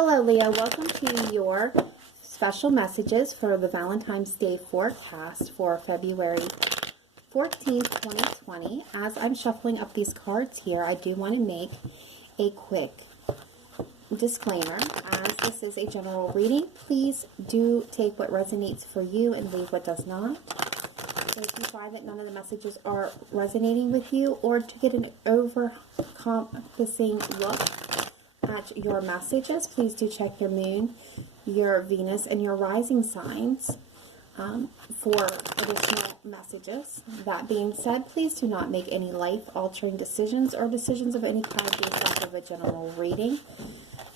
Hello Leo, welcome to your special messages for the Valentine's Day forecast for February 14th, 2020. As I'm shuffling up these cards here, I do want to make a quick disclaimer. As this is a general reading, please do take what resonates for you and leave what does not. So if you find that none of the messages are resonating with you, or to get an over-encompassing look at your messages, please do check your moon, your Venus, and your rising signs for additional messages. That being said, please do not make any life-altering decisions or decisions of any kind based off of a general reading.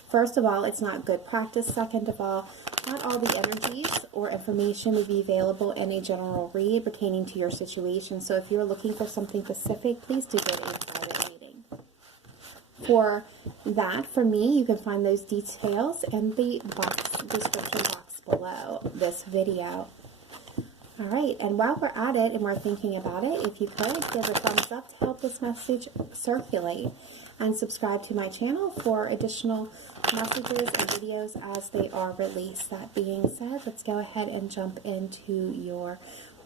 First of all, it's not good practice. Second of all, not all the energies or information will be available in a general read pertaining to your situation. So if you're looking for something specific, please do get a private reading. For that, for me, you can find those details in the description box below this video. Alright, and while we're at it and we're thinking about it, if you could, give a thumbs up to help this message circulate. And subscribe to my channel for additional messages and videos as they are released. That being said, let's go ahead and jump into your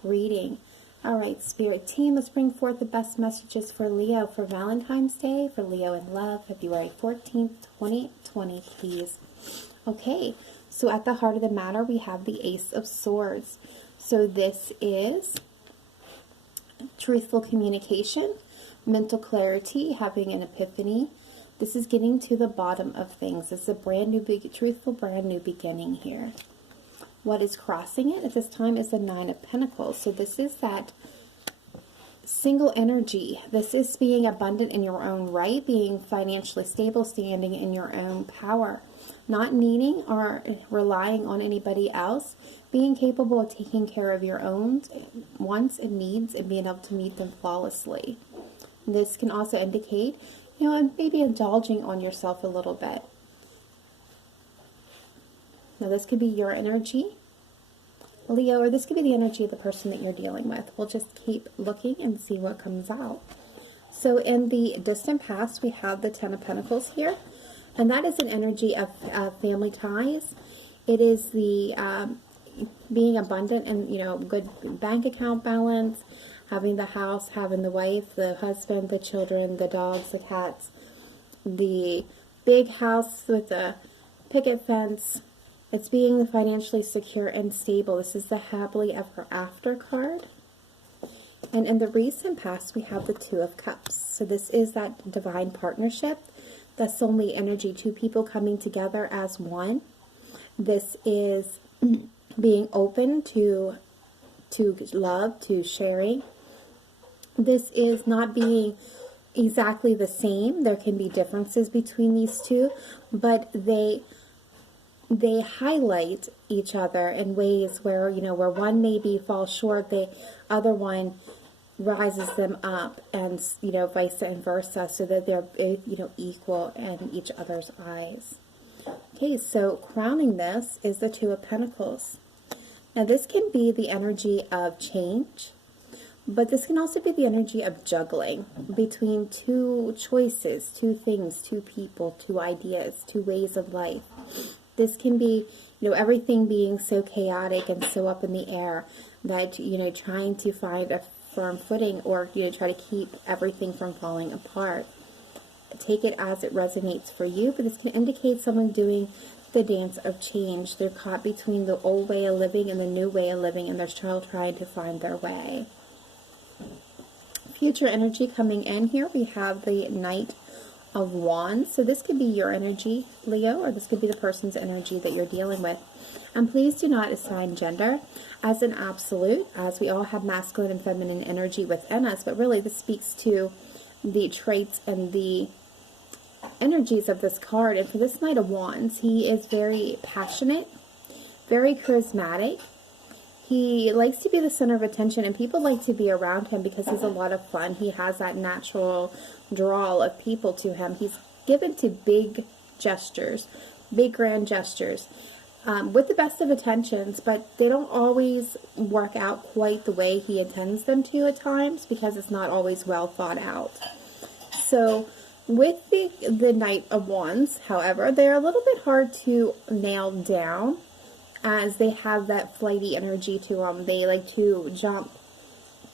reading. Alright, Spirit Team, let's bring forth the best messages for Leo for Valentine's Day, for Leo in love, February 14th, 2020, please. Okay, so at the heart of the matter, we have the Ace of Swords. So this is truthful communication, mental clarity, having an epiphany. This is getting to the bottom of things. It's a brand new, truthful, brand new beginning here. What is crossing it at this time is the Nine of Pentacles. So this is that single energy. This is being abundant in your own right, being financially stable, standing in your own power, not needing or relying on anybody else, being capable of taking care of your own wants and needs and being able to meet them flawlessly. This can also indicate, maybe indulging on yourself a little bit. Now, this could be your energy, Leo, or this could be the energy of the person that you're dealing with. We'll just keep looking and see what comes out. So in the distant past, we have the Ten of Pentacles here, and that is an energy of family ties. It is the being abundant and, good bank account balance, having the house, having the wife, the husband, the children, the dogs, the cats, the big house with the picket fence. It's being financially secure and stable. This is the happily ever after card. And in the recent past, we have the Two of Cups. So this is that divine partnership, the soulmate energy, two people coming together as one. This is being open to love, to sharing. This is not being exactly the same. There can be differences between these two, but they highlight each other in ways where, where one maybe falls short, the other one rises them up, and, vice versa, so that they're both, equal in each other's eyes. Okay, so crowning this is the Two of Pentacles. Now, this can be the energy of change, but this can also be the energy of juggling between two choices, two things, two people, two ideas, two ways of life. This can be, everything being so chaotic and so up in the air that, trying to find a firm footing or, try to keep everything from falling apart. Take it as it resonates for you, but this can indicate someone doing the dance of change. They're caught between the old way of living and the new way of living, and they're still trying to find their way. Future energy coming in here, we have the Knight of Wands. So this could be your energy, Leo, or this could be the person's energy that you're dealing with. And please do not assign gender as an absolute, as we all have masculine and feminine energy within us, but really this speaks to the traits and the energies of this card. And for this Knight of Wands, he is very passionate, very charismatic. He likes to be the center of attention, and people like to be around him because he's a lot of fun. He has that natural draw of people to him. He's given to big gestures, big grand gestures, with the best of intentions, but they don't always work out quite the way he intends them to at times because it's not always well thought out. So With the Knight of Wands, however, they're a little bit hard to nail down as they have that flighty energy to them. They like to jump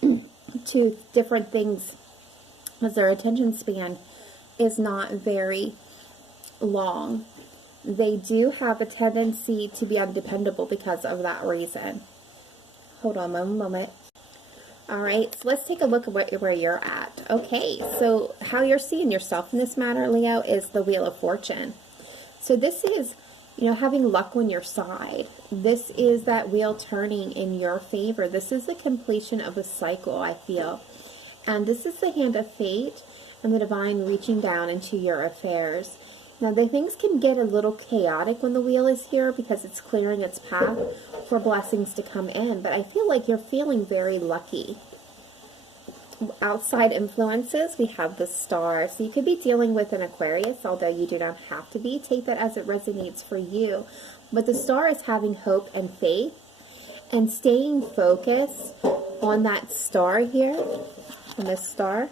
to different things as their attention span is not very long. They do have a tendency to be undependable because of that reason. Hold on one moment. Alright, so let's take a look at where you're at. Okay, so how you're seeing yourself in this matter, Leo, is the Wheel of Fortune. So this is, you know, having luck on your side. This is that wheel turning in your favor. This is the completion of a cycle, I feel. And this is the hand of fate and the divine reaching down into your affairs. Now, the things can get a little chaotic when the wheel is here because it's clearing its path for blessings to come in. But I feel like you're feeling very lucky. Outside influences, we have the Star. So you could be dealing with an Aquarius, although you do not have to be. Take that as it resonates for you. But the Star is having hope and faith and staying focused on that star here, on this star.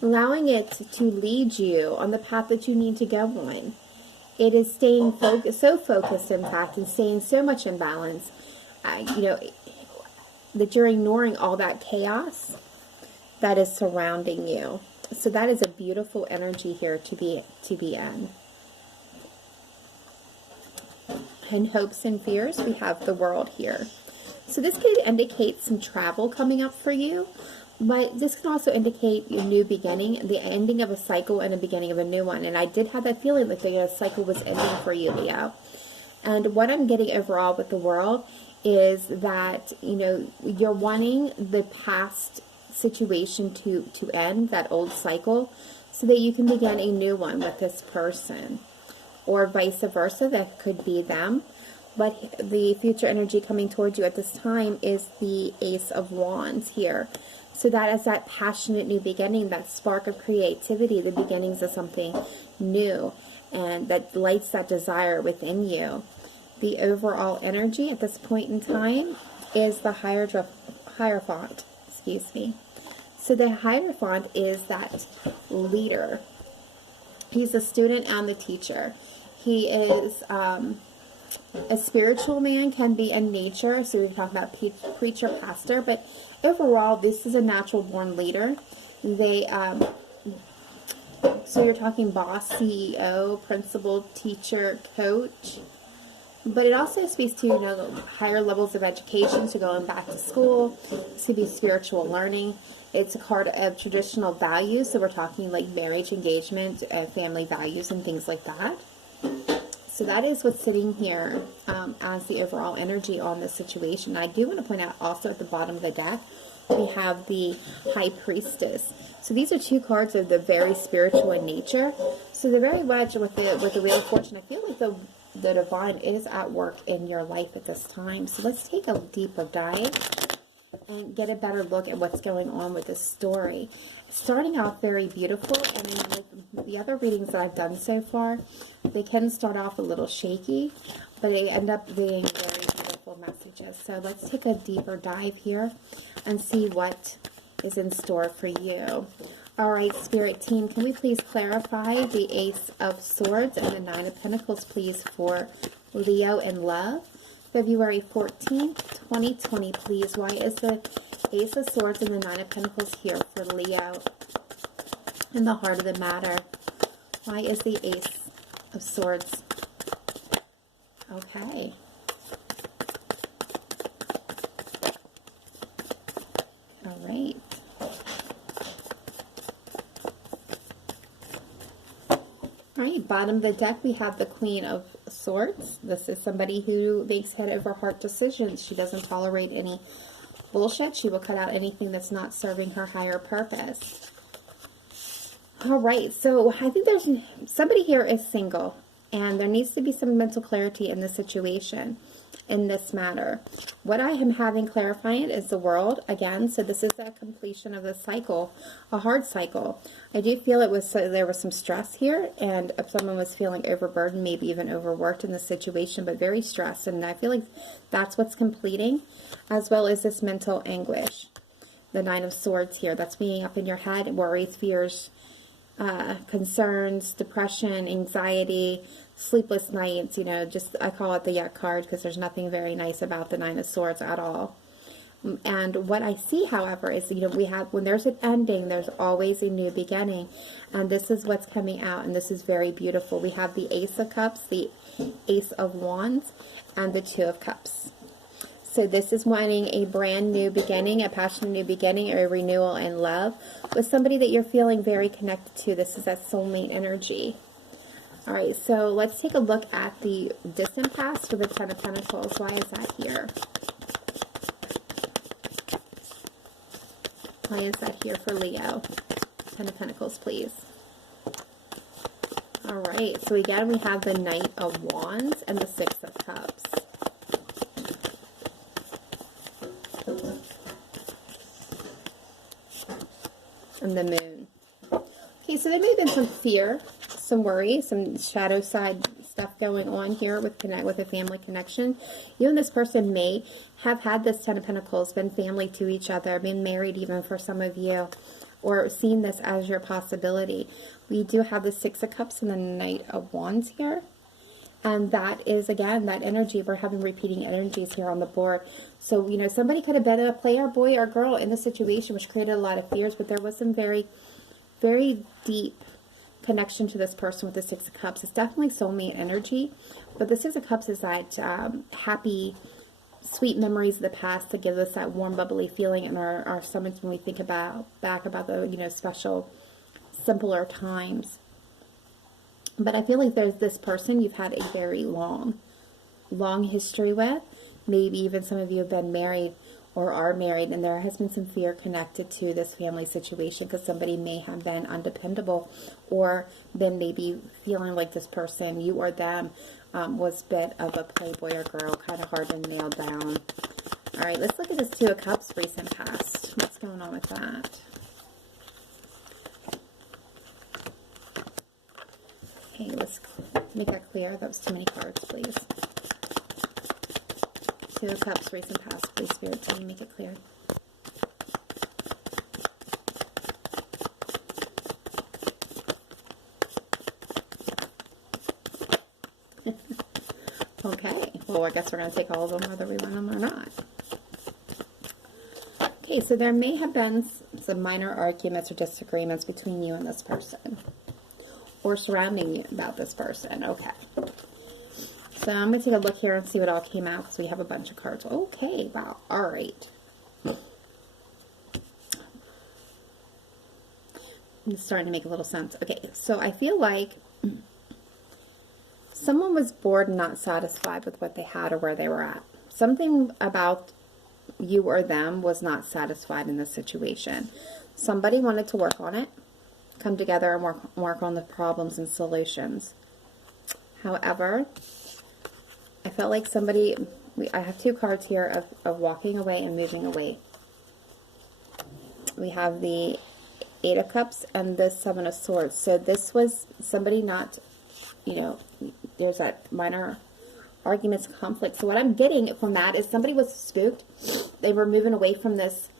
Allowing it to lead you on the path that you need to go on. It is staying focused, so focused, in fact, and staying so much in balance, you know, that you're ignoring all that chaos that is surrounding you. So that is a beautiful energy here to be in. In hopes and fears, we have the World here. So this could indicate some travel coming up for you. But this can also indicate a new beginning, the ending of a cycle and the beginning of a new one. And I did have that feeling that the cycle was ending for you, Leo. And what I'm getting overall with the World is that, you know, you're wanting the past situation to end, that old cycle, so that you can begin a new one with this person. Or vice versa, that could be them. But the future energy coming towards you at this time is the Ace of Wands here. So that is that passionate new beginning, that spark of creativity, the beginnings of something new, and that lights that desire within you. The overall energy at this point in time is the Hierophant. Excuse me. So the Hierophant is that leader. He's the student and the teacher. He is a spiritual man, can be in nature. So we're talking about preacher, pastor, but overall, this is a natural born leader. They, so you're talking boss, CEO, principal, teacher, coach. But it also speaks to, you know, higher levels of education, so going back to school. This could be spiritual learning. It's a card of traditional values, so we're talking like marriage, engagement, family values, and things like that. So that is what's sitting here as the overall energy on this situation. I do want to point out also at the bottom of the deck, we have the High Priestess. So these are two cards of the very spiritual in nature. So they're very much with the Wheel of Fortune. I feel like the divine is at work in your life at this time. So let's take a deeper dive and get a better look at what's going on with this story. Starting off very beautiful, and with the other readings that I've done so far, they can start off a little shaky, but they end up being very beautiful messages. So let's take a deeper dive here and see what is in store for you. All right, Spirit team, can we please clarify the Ace of Swords and the Nine of Pentacles, please, for Leo in love? February 14th, 2020, please. Why is the Ace of Swords and the Nine of Pentacles here for Leo in the heart of the matter? Why is the Ace of Swords? Okay. All right. All right, bottom of the deck, we have the Queen of Swords. This is somebody who makes head over heart decisions. She doesn't tolerate any bullshit. She will cut out anything that's not serving her higher purpose. All right, so I think there's somebody here is single, and there needs to be some mental clarity in the situation, in this matter. What I am having clarifying is the World again. So this is a completion of the cycle, a hard cycle. I do feel it was there was some stress here, and if someone was feeling overburdened, maybe even overworked in the situation, but very stressed, and I feel like that's what's completing, as well as this mental anguish. The Nine of Swords here, that's being up in your head, worries, fears, concerns, depression, anxiety, sleepless nights, you know, just, I call it the yuck card because there's nothing very nice about the Nine of Swords at all. And what I see, however, is, you know, we have, when there's an ending, there's always a new beginning. And this is what's coming out, and this is very beautiful. We have the Ace of Cups, the Ace of Wands, and the Two of Cups. So this is wanting a brand new beginning, a passionate new beginning, or a renewal in love with somebody that you're feeling very connected to. This is that soulmate energy. All right, so let's take a look at the distant past for the Ten of Pentacles. Why is that here? Why is that here for Leo? Ten of Pentacles, please. All right, so again, we have the Knight of Wands and the Six of Cups. And the Moon. Okay, so there may have been some fear, some worry, some shadow side stuff going on here with a family connection. You and this person may have had this Ten of Pentacles, been family to each other, been married even for some of you, or seen this as your possibility. We do have the Six of Cups and the Knight of Wands here. And that is, again, that energy. We're having repeating energies here on the board. So, you know, somebody could have been a player, boy or girl, in the situation, which created a lot of fears. But there was some very, very deep connection to this person with the Six of Cups. It's definitely soulmate energy. But the Six of Cups is that happy, sweet memories of the past that give us that warm, bubbly feeling in our stomachs when we think back about the, you know, special, simpler times. But I feel like there's this person you've had a very long history with. Maybe even some of you have been married or are married, and there has been some fear connected to this family situation because somebody may have been undependable or been maybe feeling like this person, you or them, was a bit of a playboy or girl, kind of hard to nail down. All right, let's look at this Two of Cups, recent past. What's going on with that? Okay, let's make that clear. That was too many cards, please. Two of Cups, recent past. Please, Spirit, can you make it clear? Okay, well, I guess we're going to take all of them whether we want them or not. Okay, so there may have been some minor arguments or disagreements between you and this person, or surrounding you about this person. Okay. So I'm going to take a look here and see what all came out because we have a bunch of cards. Okay, wow. All right. It's starting to make a little sense. Okay, so I feel like someone was bored and not satisfied with what they had or where they were at. Something about you or them was not satisfied in this situation. Somebody wanted to work on it, come together and work on the problems and solutions. However, I felt like somebody, I have two cards here of walking away and moving away. We have the Eight of Cups and the Seven of Swords. So this was somebody not, you know, there's that minor arguments, conflict. So what I'm getting from that is somebody was spooked. They were moving away from this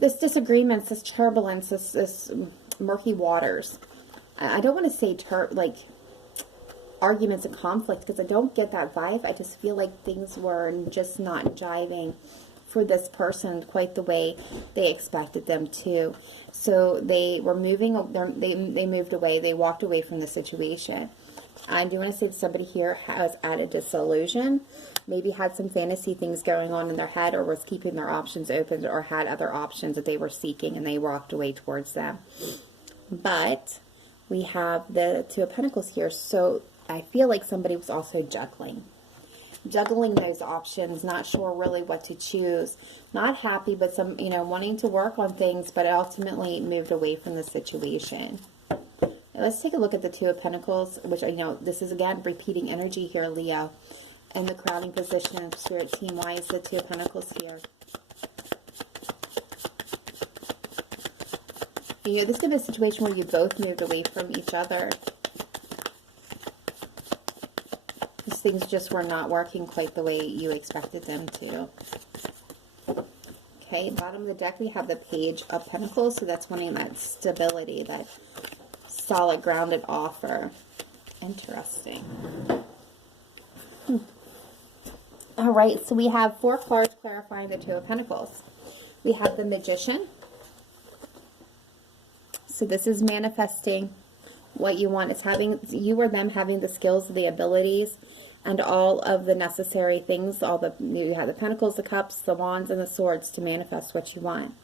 disagreements, this turbulence, this murky waters. I don't want to say like arguments and conflict because I don't get that vibe. I just feel like things were just not jiving for this person quite the way they expected them to. So they were moving, they moved away, they walked away from the situation. I do want to say that somebody here has added disillusion, maybe had some fantasy things going on in their head, or was keeping their options open, or had other options that they were seeking and they walked away towards them. But we have the Two of Pentacles here, so I feel like somebody was also juggling those options, not sure really what to choose, not happy, but some, you know, wanting to work on things, but ultimately moved away from the situation. Let's take a look at the Two of Pentacles, which I know this is, again, repeating energy here, Leo. And the crowning position of Spirit Team. Why is the Two of Pentacles here? You know, this could be a situation where you both moved away from each other. These things just were not working quite the way you expected them to. Okay, Okay, bottom of the deck, we have the Page of Pentacles. So that's wanting that stability, that solid, grounded offer. Interesting. All right, so we have 4 cards clarifying the Two of Pentacles. We have the Magician. So this is manifesting what you want. It's having, you or them having the skills, the abilities, and all of the necessary things. You have the Pentacles, the Cups, the Wands, and the Swords to manifest what you want.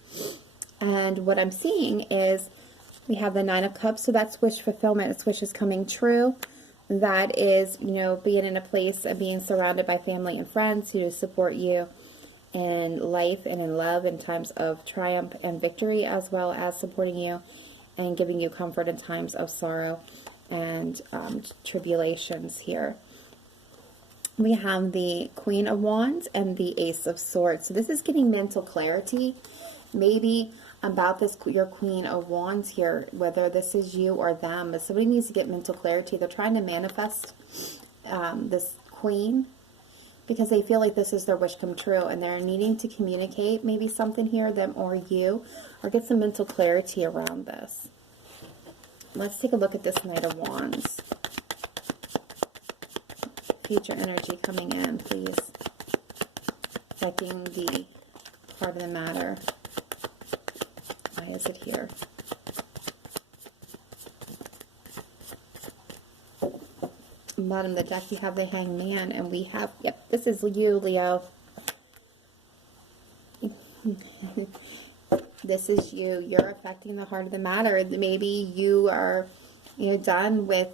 And what I'm seeing is we have the Nine of Cups. So that's wish fulfillment. It's wishes coming true. That is, you know, being in a place of being surrounded by family and friends who support you in life and in love in times of triumph and victory, as well as supporting you and giving you comfort in times of sorrow and tribulations here. We have the Queen of Wands and the Ace of Swords. So this is getting mental clarity, maybe about this, your Queen of Wands here, whether this is you or them, but somebody needs to get mental clarity. They're trying to manifest this Queen because they feel like this is their wish come true, and they're needing to communicate maybe something here, them or you, or get some mental clarity around this. Let's take a look at this Knight of Wands. Future energy coming in, please. Affecting the heart of the matter. Why is it here? Bottom of the deck, you have the Hangman, and we have, yep, this is you, Leo. This is you. You're affecting the heart of the matter. Maybe you are, done with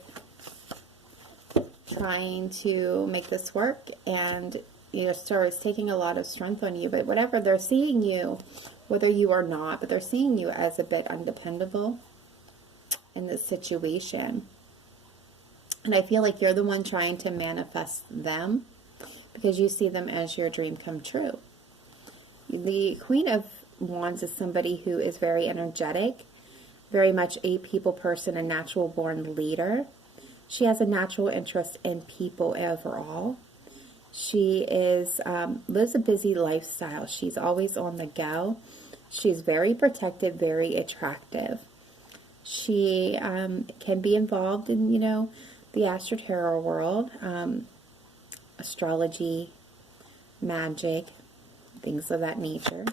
trying to make this work, and Star is taking a lot of strength on you. But whatever, they're seeing you, whether you are not, but they're seeing you as a bit undependable in this situation. And I feel like you're the one trying to manifest them because you see them as your dream come true. The Queen of Wands is somebody who is very energetic, very much a people person, a natural born leader. She has a natural interest in people overall. She is lives a busy lifestyle. She's always on the go. She's very protective, very attractive. She can be involved in, the Astro Tarot world, astrology, magic, things of that nature.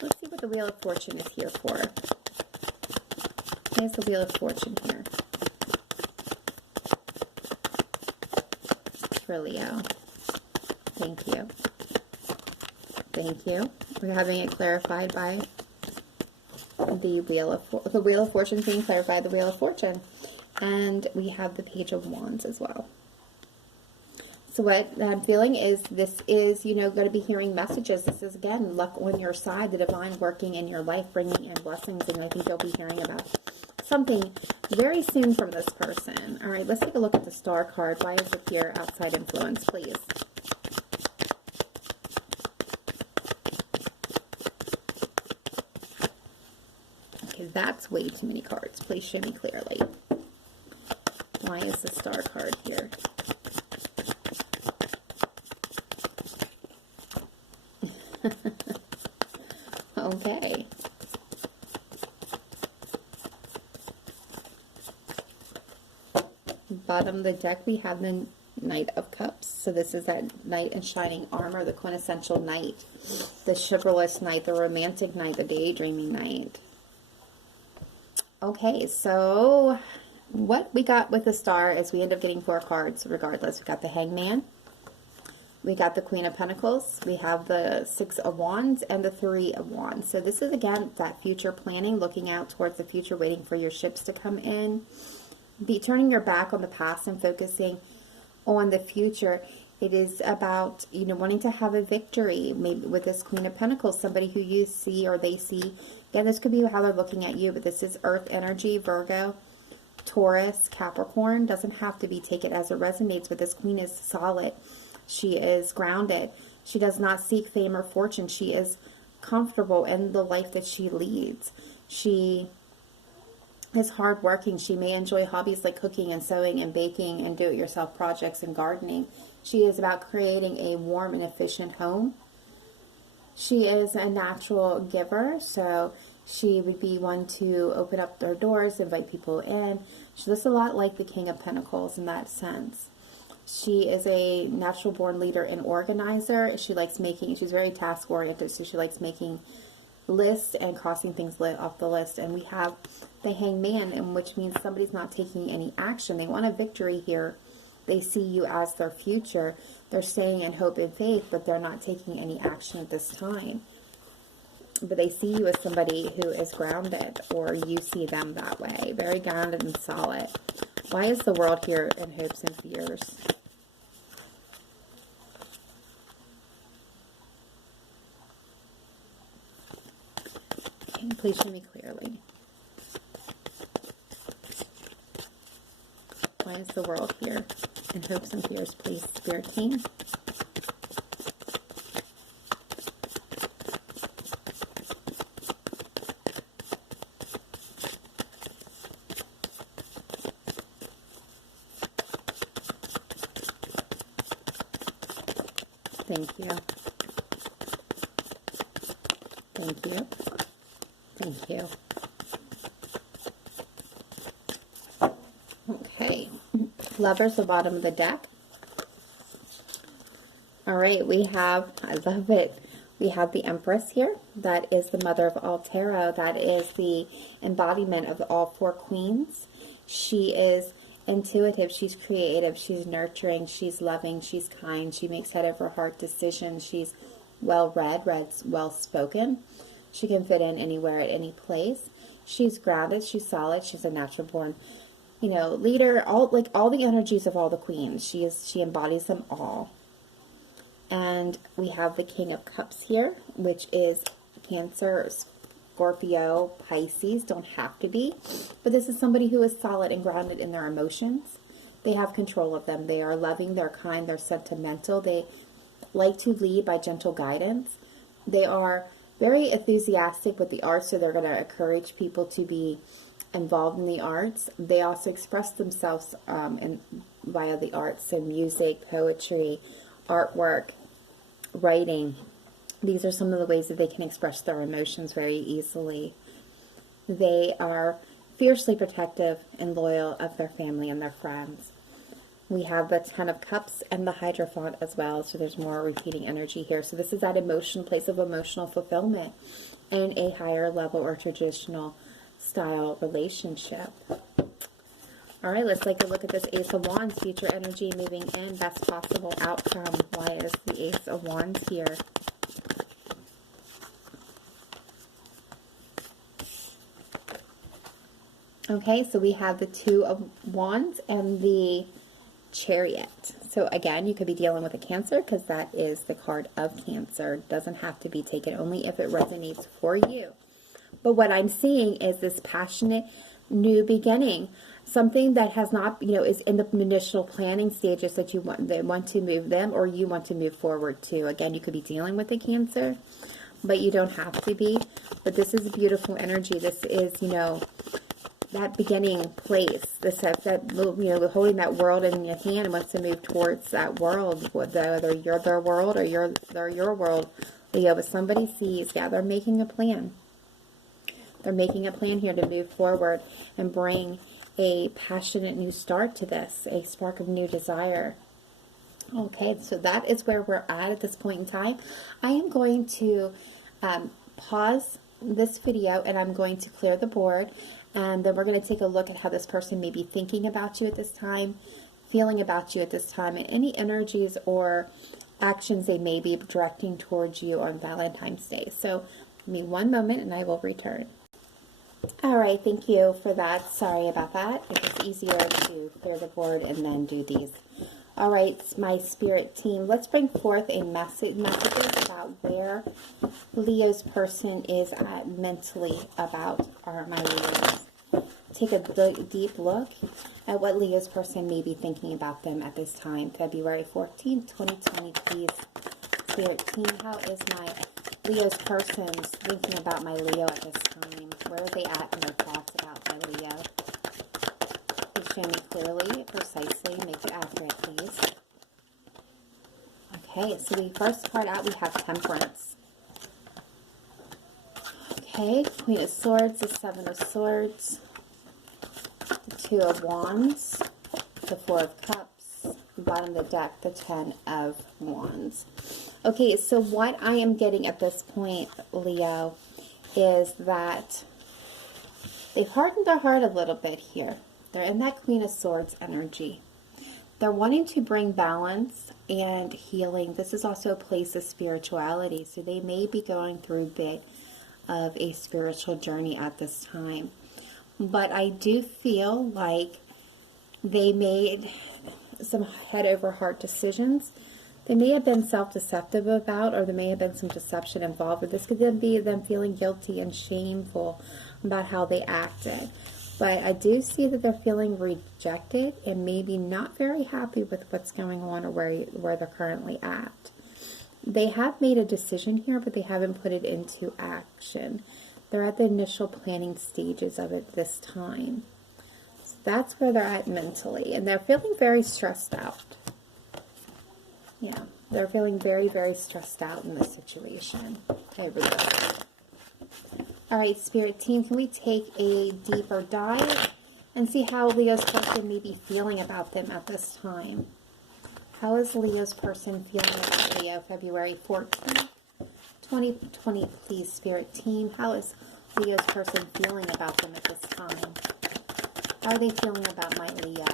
Let's see what the Wheel of Fortune is here for. There's the Wheel of Fortune here for Leo. Thank you. Thank you. We're having it clarified by the Wheel of Fortune being clarified, the Wheel of Fortune. And we have the Page of Wands as well. So what I'm feeling is this is, going to be hearing messages. This is, again, luck on your side, the divine working in your life, bringing in blessings. And I think you'll be hearing about something very soon from this person. All right, let's take a look at the Star card. Why is it here? Outside influence, please. Okay, that's way too many cards. Please show me clearly. Why is the Star card here? Okay. Bottom of the deck, we have the Knight of Cups. So this is that knight in shining armor, the quintessential knight, the chivalrous knight, the romantic knight, the daydreaming knight. Okay, so what we got with the Star is we end up getting 4 cards regardless. We got the Hangman, we got the Queen of Pentacles, we have the 6 of Wands, and the 3 of Wands. So this is, again, that future planning, looking out towards the future, waiting for your ships to come in. Be turning your back on the past and focusing on the future. It is about, wanting to have a victory. Maybe with this Queen of Pentacles, somebody who you see or they see. Again, this could be how they're looking at you, but this is Earth energy, Virgo, Taurus, Capricorn. Doesn't have to be, take it as it resonates, but this Queen is solid. She is grounded. She does not seek fame or fortune. She is comfortable in the life that she leads. She is hardworking. She may enjoy hobbies like cooking and sewing and baking and do-it-yourself projects and gardening. She is about creating a warm and efficient home. She is a natural giver, so she would be one to open up their doors, invite people in. She looks a lot like the King of Pentacles in that sense. She is a natural born leader and organizer. She likes making, she's very task oriented, so she likes making lists and crossing things off the list. And we have the Hangman, and which means somebody's not taking any action. They want a victory here. They see you as their future. They're staying in hope and faith, but they're not taking any action at this time. But they see you as somebody who is grounded, or you see them that way. Very grounded and solid. Why is the world here in hopes and fears? Okay, please show me clearly. Why is the world here in hopes and fears, please, Spirit Team? Thank you. Thank you. Thank you. Okay. Lovers, the bottom of the deck. All right, we have, I love it. We have the Empress here. That is the mother of all tarot. That is the embodiment of all four queens. She is intuitive, she's creative, she's nurturing, she's loving, she's kind, she makes head over heart decisions, she's well-read, well-spoken. She can fit in anywhere at any place. She's grounded, she's solid, she's a natural born, you know, leader, all the energies of all the queens. She embodies them all. And we have the King of Cups here, which is Cancer, Scorpio, Pisces. Don't have to be, but this is somebody who is solid and grounded in their emotions. They have control of them. They are loving, they're kind, they're sentimental. They like to lead by gentle guidance. They are very enthusiastic with the arts, so they're going to encourage people to be involved in the arts. They also express themselves via the arts, so music, poetry, artwork, writing. These are some of the ways that they can express their emotions very easily. They are fiercely protective and loyal of their family and their friends. We have the Ten of Cups and the Hierophant as well, so there's more repeating energy here. So this is that emotional place of emotional fulfillment in a higher level or traditional style relationship. All right, let's take a look at this Ace of Wands, future energy moving in, best possible outcome. Why is the Ace of Wands here? Okay, so we have the Two of Wands and the Chariot. So again, you could be dealing with a Cancer because that is the card of Cancer. It doesn't have to be taken, only if it resonates for you. But what I'm seeing is this passionate new beginning. Something that has not, you know, is in the initial planning stages that they want to move them, or you want to move forward to. Again, you could be dealing with a Cancer, but you don't have to be. But this is a beautiful energy. This is, you know, that beginning place. This that you know, holding that world in your hand, wants to move towards that world, whether you're their world or they're your world, Leo. But somebody sees, yeah, they're making a plan. They're making a plan here to move forward and bring a passionate new start to this, a spark of new desire. Okay, so that is where we're at this point in time. I am going to pause this video and I'm going to clear the board, and then we're going to take a look at how this person may be thinking about you at this time, feeling about you at this time, and any energies or actions they may be directing towards you on Valentine's Day. So give me one moment and I will return. All right, thank you for that. Sorry about that. It was easier to clear the board and then do these. All right, my spirit team, let's bring forth a messages about where Leo's person is at mentally about my Leos. Take a deep look at what Leo's person may be thinking about them at this time. February 14th, 2020, please. Spirit team, how is my Leo's person thinking about my Leo at this time? Where are they at in their thoughts about my Leo? Please show me clearly, precisely, make it accurate, please. Okay, so the first card out, we have Temperance. Okay, Queen of Swords, the Seven of Swords, the Two of Wands, the Four of Cups, bottom of the deck, the Ten of Wands. Okay, so what I am getting at this point, Leo, is that they've hardened their heart a little bit here. They're in that Queen of Swords energy. They're wanting to bring balance and healing. This is also a place of spirituality, so they may be going through a bit of a spiritual journey at this time. But I do feel like they made some head over heart decisions. They may have been self-deceptive about, or there may have been some deception involved with this. Could then be them feeling guilty and shameful about how they acted. But I do see that they're feeling rejected and maybe not very happy with what's going on or where they're currently at. They have made a decision here, but they haven't put it into action. They're at the initial planning stages of it this time. So that's where they're at mentally. And they're feeling very stressed out. Yeah, they're feeling very, very stressed out in this situation. Here we go. All right, Spirit Team, can we take a deeper dive and see how Leo's person may be feeling about them at this time? How is Leo's person feeling about Leo February 14th, 2020, please, Spirit Team? How is Leo's person feeling about them at this time? How are they feeling about my Leo?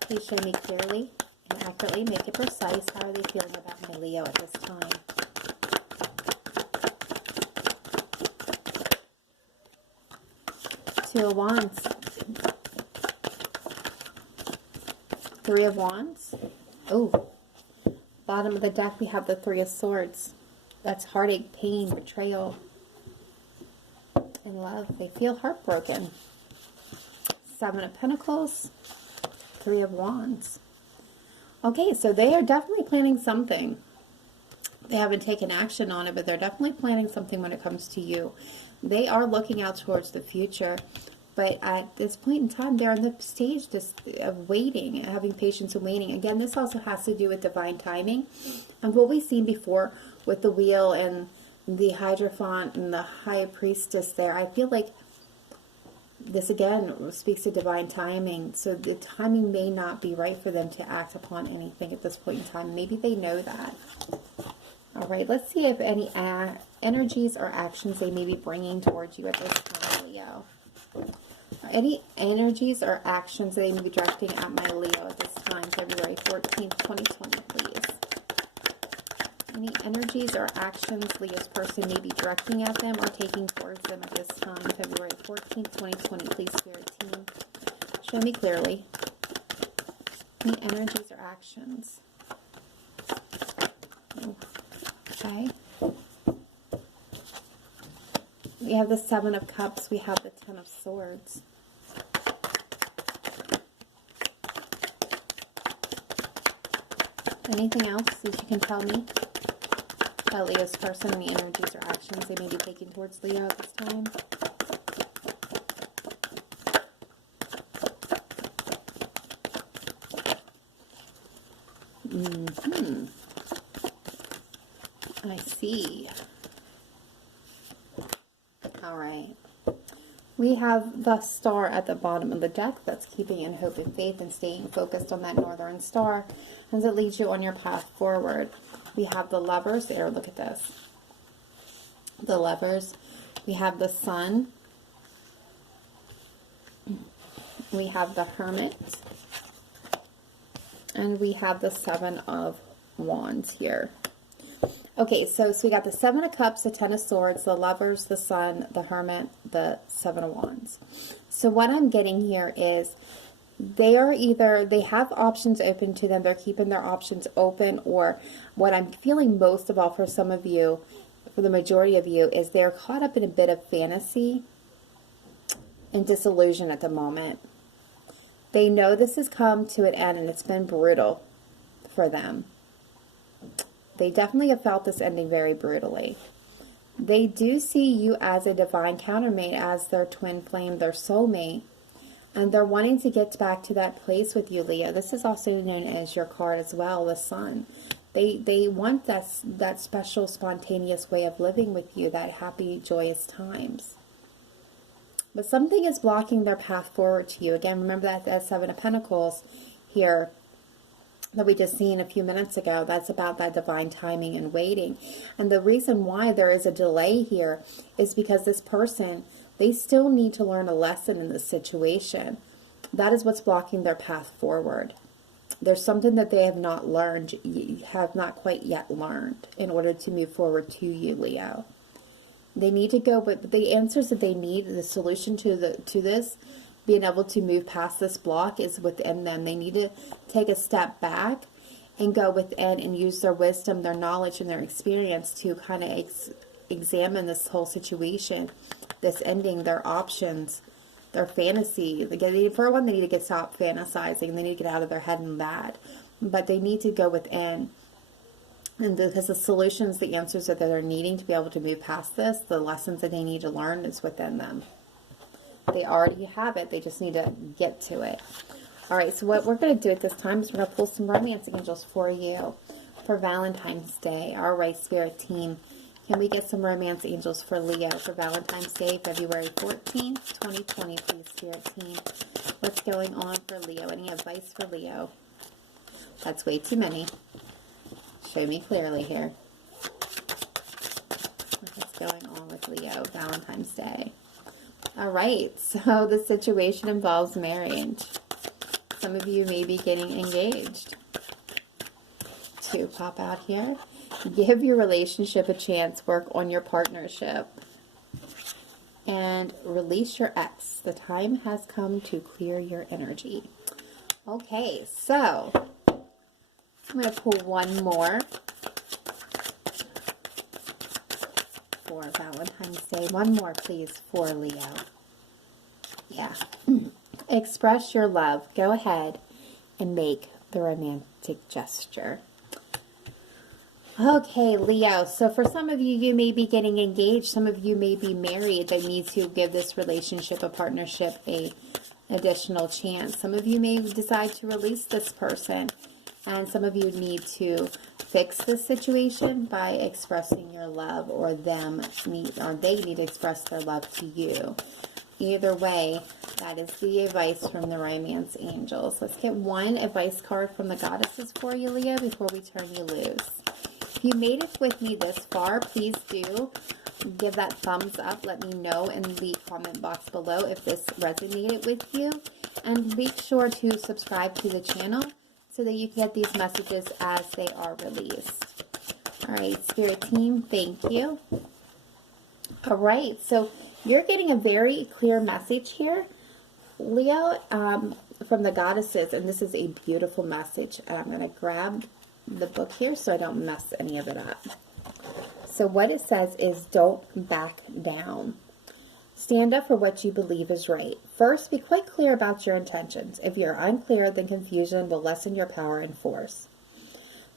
Please show me clearly and accurately, make it precise. How are they feeling about my Leo at this time? Two of Wands. Three of Wands. Oh, bottom of the deck we have the Three of Swords. That's heartache, pain, betrayal, and love. They feel heartbroken. Seven of Pentacles. Three of Wands. Okay, so they are definitely planning something. They haven't taken action on it, but they're definitely planning something when it comes to you. They are looking out towards the future, but at this point in time, they're in the stage of waiting, and having patience and waiting. Again, this also has to do with divine timing. And what we've seen before with the wheel and the Hierophant and the High Priestess there, I feel like this again speaks to divine timing. So the timing may not be right for them to act upon anything at this point in time. Maybe they know that. All right, let's see if any energies or actions they may be bringing towards you at this time, Leo. Any energies or actions they may be directing at my Leo at this time, February 14th, 2020, please. Any energies or actions Leo's person may be directing at them or taking towards them at this time, February 14th, 2020, please, Spirit Team. Show me clearly. Any energies or actions. Okay. We have the Seven of Cups. We have the Ten of Swords. Anything else that you can tell me about Leo's person, any energies or actions they may be taking towards Leo at this time? I see. All right. We have the Star at the bottom of the deck. That's keeping in hope and faith and staying focused on that northern star as it leads you on your path forward. We have the Lovers there. Look at this. The Lovers. We have the Sun. We have the Hermit. And we have the Seven of Wands here. Okay, so we got the Seven of Cups, the Ten of Swords, the Lovers, the Sun, the Hermit, the Seven of Wands. So what I'm getting here is they have options open to them, they're keeping their options open, or what I'm feeling most of all for some of you, for the majority of you, is they're caught up in a bit of fantasy and disillusion at the moment. They know this has come to an end and it's been brutal for them. They definitely have felt this ending very brutally. They do see you as a divine countermate, as their twin flame, their soulmate. And they're wanting to get back to that place with you, Leo. This is also known as your card as well, the Sun. They want that special, spontaneous way of living with you, that happy, joyous times. But something is blocking their path forward to you. Again, remember that Seven of Pentacles here that we just seen a few minutes ago. That's about that divine timing and waiting. And the reason why there is a delay here is because this person, they still need to learn a lesson in this situation. That is what's blocking their path forward. There's something that they have not learned, have not quite yet learned in order to move forward to you, Leo. They need to go, but the answers that they need, the solution to this, being able to move past this block, is within them. They need to take a step back and go within and use their wisdom, their knowledge, and their experience to kind of examine this whole situation, this ending, their options, their fantasy. For one, they need to stop fantasizing. They need to get out of their head and that. But they need to go within. And because the solutions, the answers that they're needing to be able to move past this, the lessons that they need to learn is within them. They already have it. They just need to get to it. All right, so what we're going to do at this time is we're going to pull some romance angels for you for Valentine's Day. All right, Spirit team, can we get some romance angels for Leo for Valentine's Day, February 14th, 2020, please, Spirit team? What's going on for Leo? Any advice for Leo? That's way too many. Show me clearly here. What's going on with Leo, Valentine's Day? All right, so the situation involves marriage. Some of you may be getting engaged. Two pop out here. Give your relationship a chance. Work on your partnership. And release your ex. The time has come to clear your energy. Okay, so I'm going to pull one more for Valentine's Day. One more, please, for Leo. Yeah. Express your love. Go ahead and make the romantic gesture. Okay, Leo. So for some of you, you may be getting engaged. Some of you may be married. They need to give this relationship, a partnership, a additional chance. Some of you may decide to release this person. And some of you need to fix this situation by expressing your love, or they need to express their love to you. Either way, that is the advice from the romance angels. Let's get one advice card from the goddesses for you, Leo, before we turn you loose. If you made it with me this far, please do give that thumbs up. Let me know in the comment box below if this resonated with you. And make sure to subscribe to the channel so that you can get these messages as they are released. All right, Spirit team, thank you. All right, so you're getting a very clear message here, Leo, from the goddesses, and this is a beautiful message. And I'm going to grab the book here so I don't mess any of it up. So what it says is, don't back down. Stand up for what you believe is right. First, be quite clear about your intentions. If you're unclear, then confusion will lessen your power and force.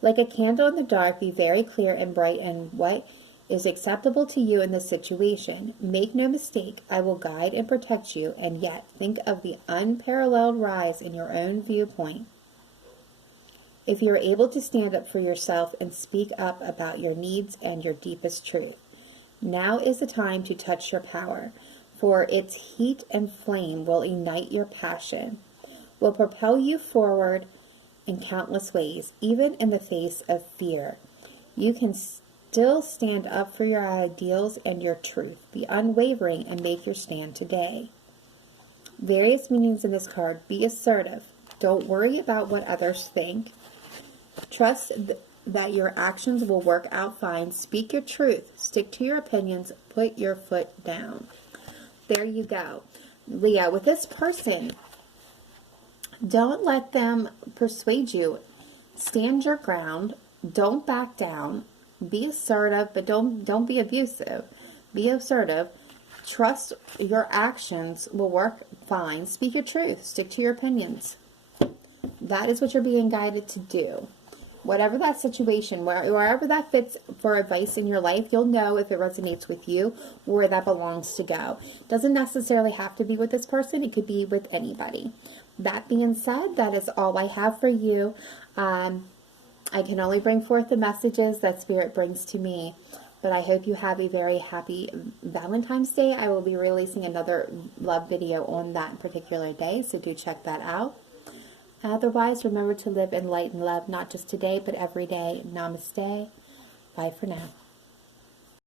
Like a candle in the dark, be very clear and bright in what is acceptable to you in this situation. Make no mistake, I will guide and protect you, and yet think of the unparalleled rise in your own viewpoint. If you are able to stand up for yourself and speak up about your needs and your deepest truth, now is the time to touch your power. For its heat and flame will ignite your passion, will propel you forward in countless ways, even in the face of fear. You can still stand up for your ideals and your truth. Be unwavering and make your stand today. Various meanings in this card. Be assertive. Don't worry about what others think. Trust that your actions will work out fine. Speak your truth. Stick to your opinions. Put your foot down. There you go. Leo, with this person, don't let them persuade you. Stand your ground. Don't back down. Be assertive, but don't be abusive. Be assertive. Trust your actions will work fine. Speak your truth. Stick to your opinions. That is what you're being guided to do. Whatever that situation, wherever that fits for advice in your life, you'll know if it resonates with you, where that belongs to go. Doesn't necessarily have to be with this person. It could be with anybody. That being said, that is all I have for you. I can only bring forth the messages that Spirit brings to me. But I hope you have a very happy Valentine's Day. I will be releasing another love video on that particular day, so do check that out. Otherwise, remember to live in light and love, not just today, but every day. Namaste. Bye for now.